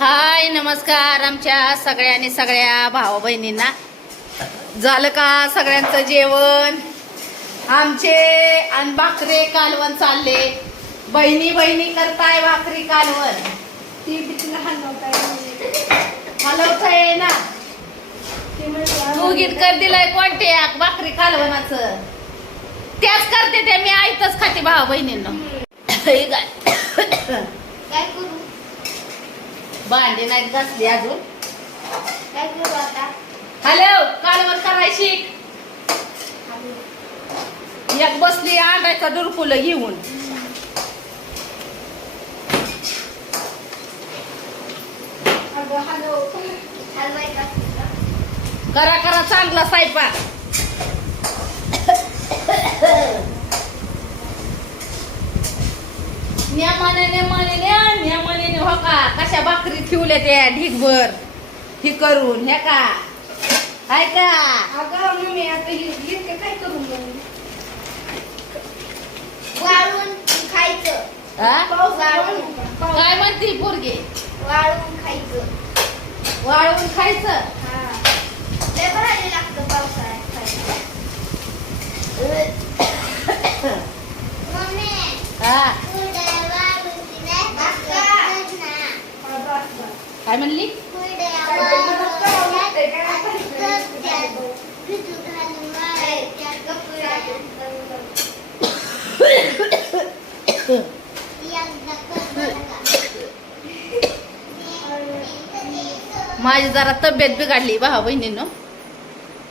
हाय नमस्कार आमच्या सगळ्या भावा बहिणींना. झालं का सगळ्यांचं जेवण? आमचे आणि भाकरी कालवण चालले. बहिणी बहिणी करताय भाकरी कालवण. ती बिचला हलवताय ना. तू गीत कर दिलाय कोणते भाकरी कालवणाचं? त्याच करते ते मी आईतच खाते भावा बहिणींना. काय करू? भांडी नाही घासली अजून. काय करू आता? हॅलो कालवण करायची. एक बसली अंड्याचा डुरकुलं घेऊन. करा करा चांगला स्वयंपाक. नेमाने हो का कशा भाकरी ठेवल्या त्या ढीगभर ही करून हे का हाय का? अगं मम्मी आता इतकं काय करू मग? वाळून खायचं. वाळून काय म्हणते पोरगे? वाळून खायचं. वाळवून खायचं. हा लय भारी लागतं पावसाळ्यात खायला. मम्मी हा काय म्हणली? माझी जरा तब्येत बिघडली भावा बहिणीनं.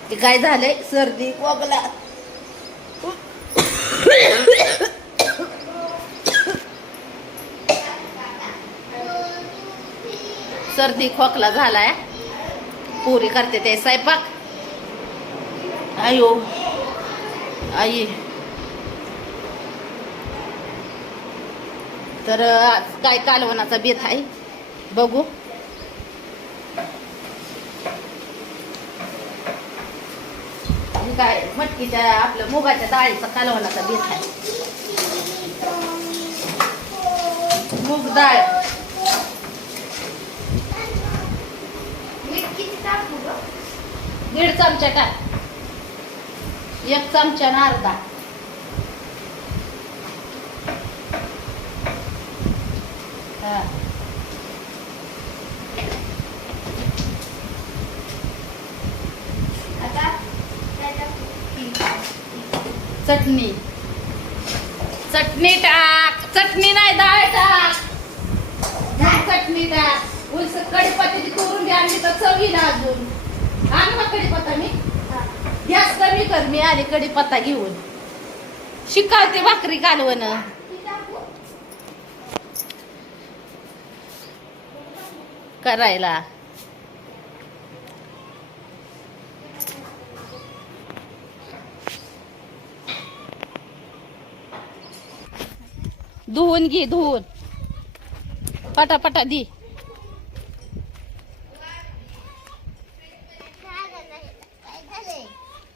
ते काय झालंय सर्दी खोकला. सर्दी खोकला झालाय. पुरी करते ते स्वयंपाक. आयो आई तर आज काय कालवणाचा बेत आहे बघू. काय मटकीच्या आपल्या मुगाच्या डाळीचा कालवणाचा बेत आहे. मूग डाळ दीड चमचा टाक. एक चमचा ना अर्धा. हा चटणी टाक. चटणी नाही डाळ टाक. चटणी टाक. उलस कढीपत्त्याची करून घ्या आणि तर चवीला अजून आण ना कढीपत्ता. मी गॅस कमी कर. मी आले कढीपत्ता घेऊन शिकावते भाकरी कालवण करायला. धुवून घे धुवून पटापटा दी.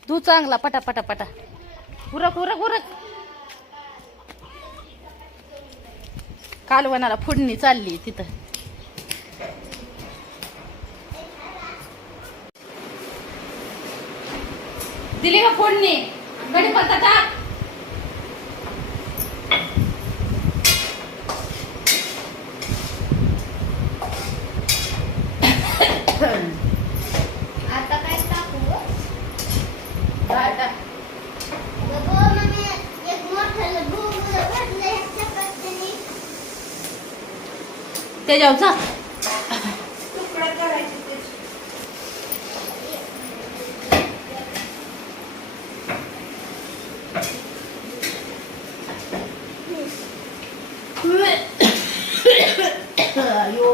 धू चांगला पटा पटा. उरक उरक उरक. कालवणाला फोडणी चालली तिथं. दिली का फोडणी? कढीपत्ता टाक. आता काय टाकू? डाळ टाक. त्याच्यावर जा. तुकडा करायचे अयो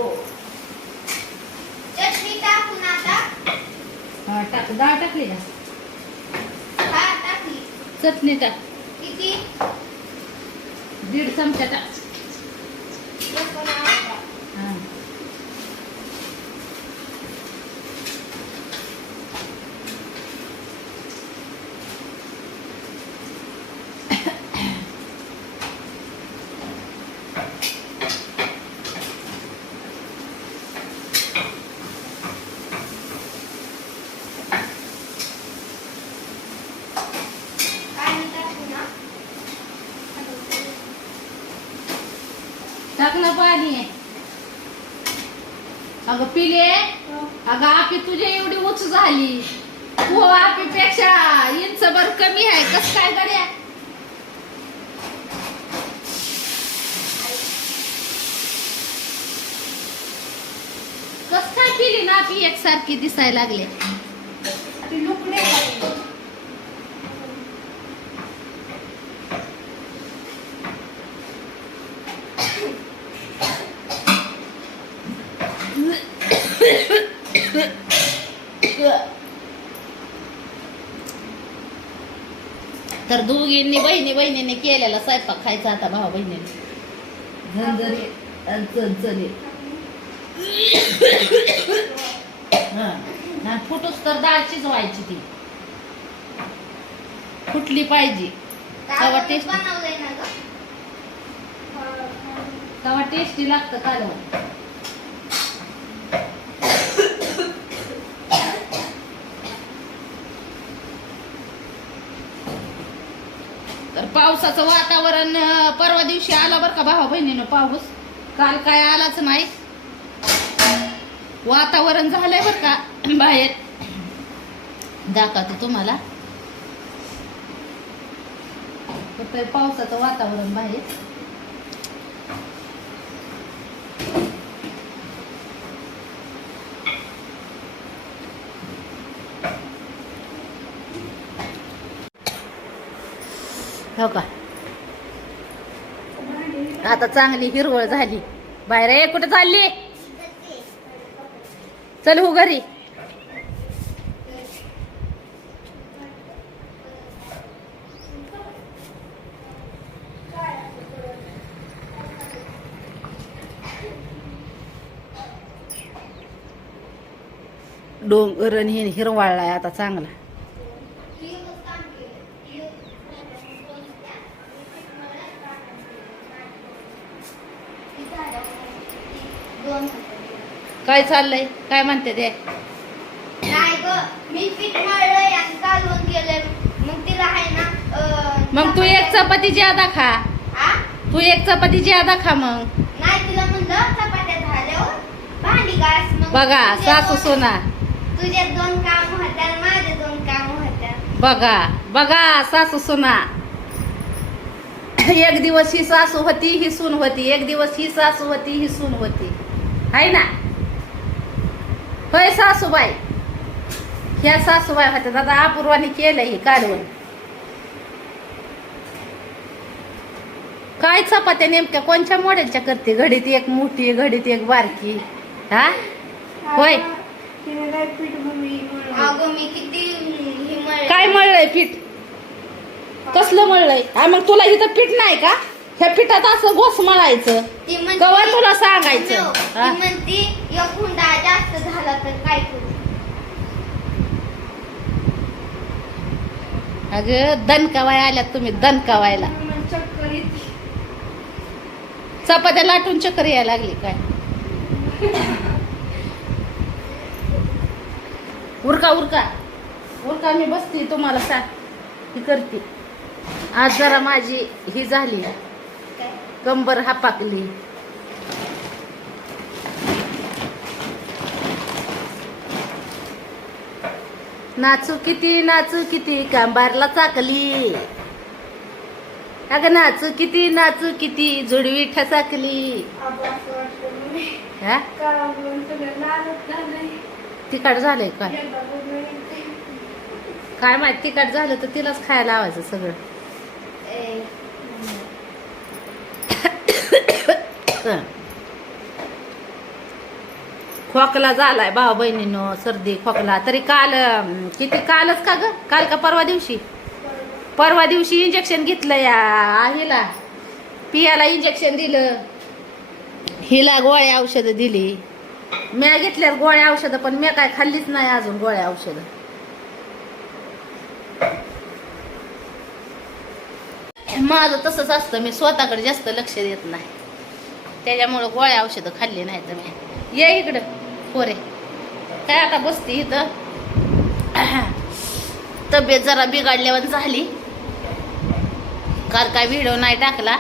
चटणी टाकून आता. हा टाक. डाळ टाकली ना. हा टाकली. चटणी टाक. किती? दीड चमचा टाक. हा. ग्लासला पाणी आहे. अगं पिले, अगं आपी तुझी एवढी उंच झाली, तू आपीपेक्षा इंचभर कमी आहे. कस काय गड्या? कस काय पिली ना आपी एकसारखी दिसायला लागले? ती लुकणे आहे. तर दोघींनी बहिणीने केलेला स्वयंपाक खायचा आता भाऊ बहिणीने. झणझणी आणि चणचणी. हा फुटूस तर डाळ शिजवायची, ती फुटली पाहिजे तवा टेस्ट, बनवलंय ना ग. तवा टेस्टी लागतं कालवण. तर पावसाचं वातावरण परवा दिवशी आला बरं का भावा बहिणीनं पाऊस. काल काय आलाच नाही. वातावरण झालंय बरं का बाहेर. दाखवते तुम्हाला. तर पावसाचं वातावरण बाहेर. हो का, आता चांगली हिरवळ झाली बाहेर. ए कुठे चालली? चल हो घरी. डोंगर आणि हिरवाळलाय आता चांगला. काय चाललंय? काय म्हणते ते? नाही ग, मी पीठ मळलंय आणि कालवून केलंय. मग तिला आहे ना मग तू एक चपाती ज्यादा खा. आ? तू एक चपाती ज्यादा खा. मग नाही, तिला म्हणलं चपात्या झाल्यावर भांडी घास. मग बघा सासू सोना, तुझे 2 काम होत्या, माझे 2 काम होत्या. बघा बघा सासू सोना. एक दिवस ही सासू होती, ही सून होती. एक दिवस ही सासू होती, ही सून होती. आहे ना? होय सासूबाई. ह्या सासूबाई होत्या. दादा अपूर्वाने केलं हे कालवण. काय चपात्या नेमक्या कोणत्या मॉडेलच्या करते? घडीत एक मोठी, घडीत एक बारकी. हा होय. अगं मी किती हे मळलंय. काय मळलंय पीठ? कसलं मळलंय? मग तुला इथं पीठ नाही का? ह्या पिठात असं गोस मळायचं. ती म्हणती- कवा तुला सांगायचं? ती हा? म्हणती एक हुंडा जास्त झाला तर काय करू? अगं दणकावाय आल्यात तुम्ही, दणकावायला. चपात्या लाटून चक्कर यायला लागली काय? उरका उरका उरका. मी बसते तुम्हाला ही करते. आज जरा माझी ही झाली, काय? कंबर हापाकली. नाचू किती कंबारला चाकली. अगं नाचू किती जुडवी ठसाकली. हा तिखट झालंय काय? काय माहित तिखट झालं तर तिलाच खायला लावायचं सगळं. खोकला झालाय भाऊ बहिणीनं, सर्दी खोकला. तरी काल कालच का ग? काल का परवा दिवशी इंजेक्शन घेतलं या हिला. पियाला इंजेक्शन दिलं, हिला गोळ्या औषधं दिली. मी घेतल्यावर गोळ्या औषधं, पण मी काय खाल्लीच नाही अजून गोळ्या औषधं. माझं तसंच असतं, मी स्वतःकडे जास्त लक्ष देत नाही. त्याच्यामुळं गोळ्या औषधं खाल्ली नाही. तर मी ये इकडं पोरे. काय आता बसते इथं. तब्येत जरा बिघडल्यावर झाली. काल काय व्हिडिओ नाही टाकला.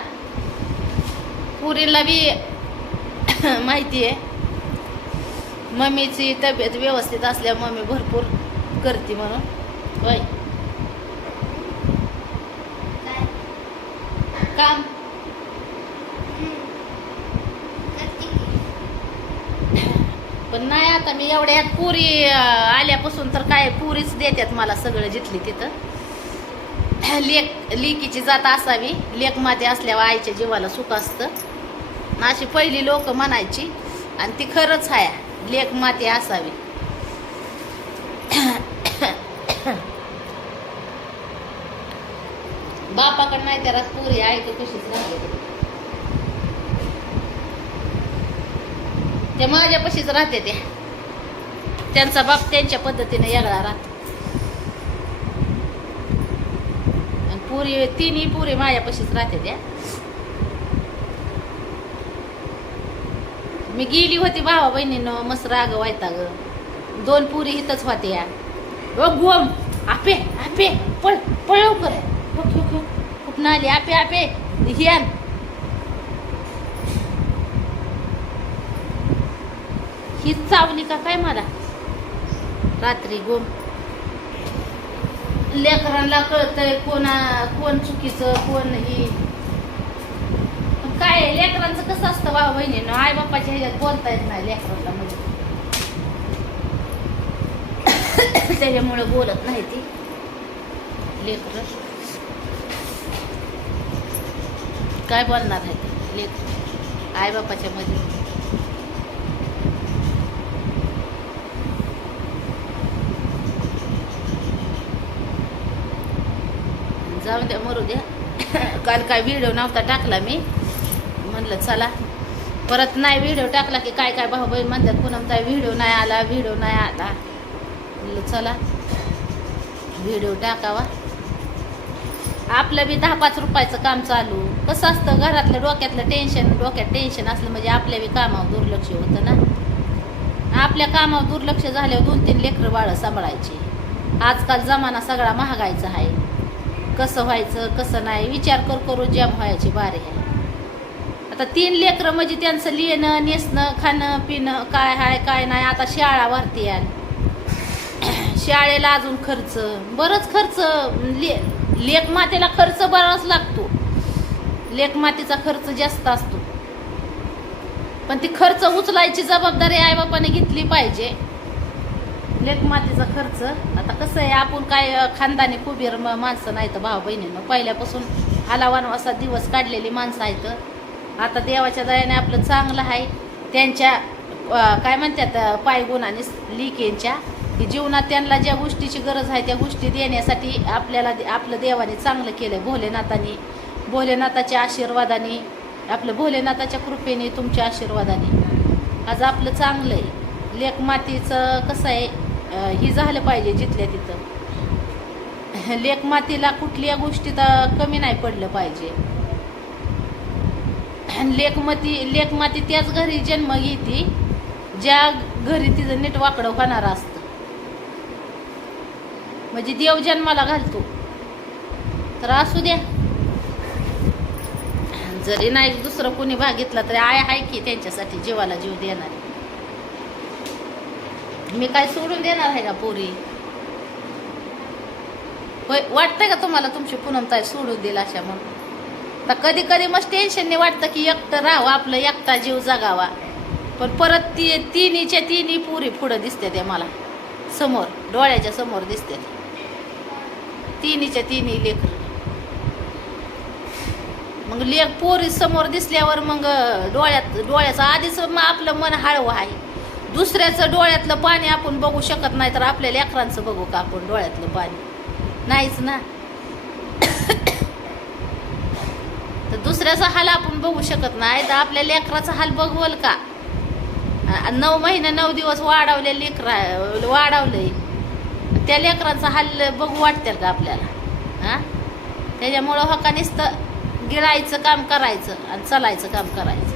पुरीला बी माहिती आहे मम्मीची तब्येत व्यवस्थित असल्या मम्मी भरपूर करते म्हणून होय काय काम करते की. पण नाही आता मी एवढ्यात पुरी आल्यापासून तर काय पुरीच देतात मला सगळं जिथली तिथं लेकीची जात असावी लेक माते असल्यावर आईच्या जीवाला सुख असतं अशी पहिली लोक म्हणायची आणि ती खरंच आहे लेक माते असावी बापाकडे नाही तर पुरी आई तर कशीच राहते ते माझ्यापाशीच राहते ते त्यांचा बाप त्यांच्या पद्धतीने वेगळा राहतो आणि पुरी तिन्ही पुरी माझ्यापाशीच राहते त्या मी गेली होती भावा बहिणीनं मस्त राग व्हायता ग 2 पुरी इथंच होत्या गोम आपे आपे पळ पळ लवकर खूप नाली आपे आपे हियान ही चावली का काय मला रात्री गोम लेकरांना कळतंय कोण चुकीचं कोण ही काय लेकरांचं कसं असतं भाऊ बहिणीनं आई बाप्पाच्या ह्याच्यात बोलता येत नाही लेकरांना म्हणजे त्याच्यामुळे बोलत नाही ती लेकर काय बोलणार आहे ते लेकर आई बाप्पाच्या मध्ये जाऊ द्या मरू द्या काल काय व्हिडिओ नव्हता टाकला मी म्हणलं चला परत नाही व्हिडिओ टाकला की काय काय भाऊ बहीण म्हणतात पुन्हा व्हिडिओ नाही आला म्हणलं चला व्हिडिओ टाकावा आपलं बी 10-5 रुपयाचं काम चालू कसं असतं घरातलं डोक्यात टेन्शन असलं म्हणजे आपल्या बी कामावर दुर्लक्ष होतं ना आपल्या कामावर दुर्लक्ष झाल्यावर 2-3 लेकरं बाळं सांभाळायची आजकाल जमाना सगळा महागायचा आहे कसं व्हायचं कसं नाही विचार करून जॅम व्हायची बारी आहे आता 3 लेकरं म्हणजे त्यांचं लिहिणं नेसणं खाणं पिणं काय आहे काय नाही आता शाळा भरते शाळेला अजून बरंच खर्च लेक मातेला खर्च बराच लागतो लेक मातेचा खर्च जास्त असतो पण ती खर्च उचलायची जबाबदारी आईबापाने घेतली पाहिजे लेक मातेचा खर्च आता कसं आहे आपण काय खानदानी कुबीर माणसं नाही तर भाऊ बहिणीनं पहिल्यापासून हलावानवासा दिवस काढलेली माणसं आहेत आता देवाच्या दयाने आपलं चांगलं आहे त्यांच्या काय म्हणतात पायगुणाने लिकेंच्या की जीवनात त्यांना ज्या गोष्टीची गरज आहे त्या गोष्टी देण्यासाठी आपल्याला आपलं देवाने चांगलं केलं भोलेनाथाच्या आशीर्वादाने आपलं भोलेनाथाच्या कृपेने तुमच्या आशीर्वादाने आज आपलं चांगलं आहे लेक मातीचं कसं आहे ही झालं पाहिजे जिथल्या तिथं लेक मातीला कुठल्या गोष्टीत कमी नाही पडलं पाहिजे लेक माती त्याच घरी जन्म घेते ज्या घरी तिचं नीट वाकडं होणार असतं म्हणजे देव जन्माला घालतो तर असू द्या जरी नाही दुसरं कोणी भाग घेतला तरी आहे की त्यांच्यासाठी जीवाला जीव देणार मी काय सोडून देणार आहे का पोरी होय वाटतंय का तुम्हाला तुमची पूनमताई सोडून दिला अशा म्हणून तर कधी कधी मग टेन्शनने वाटतं की एकटं राहावं आपलं एकटा जीव जगावा पण परत तिन्ही पुरी पुढं दिसते ते मला समोर डोळ्याच्या समोर दिसते तिन्ही लेकर मग लेक पोरी समोर दिसल्यावर मग डोळ्याचं आधीच आपलं मन हळवं आहे दुसऱ्याचं डोळ्यातलं पाणी आपण बघू शकत नाही तर आपल्या लेकरांचं बघू का आपण डोळ्यातलं पाणी नाहीच ना तर दुसऱ्याचा हाल आपण बघू शकत नाही तर आपल्या लेकराचा हाल बघवल का 9 महिने 9 दिवस वाढवलंय त्या लेकरांचा हाल बघू वाटतील का आपल्याला हा त्याच्यामुळं हका नुसतं गिळायचं काम करायचं आणि चालायचं काम करायचं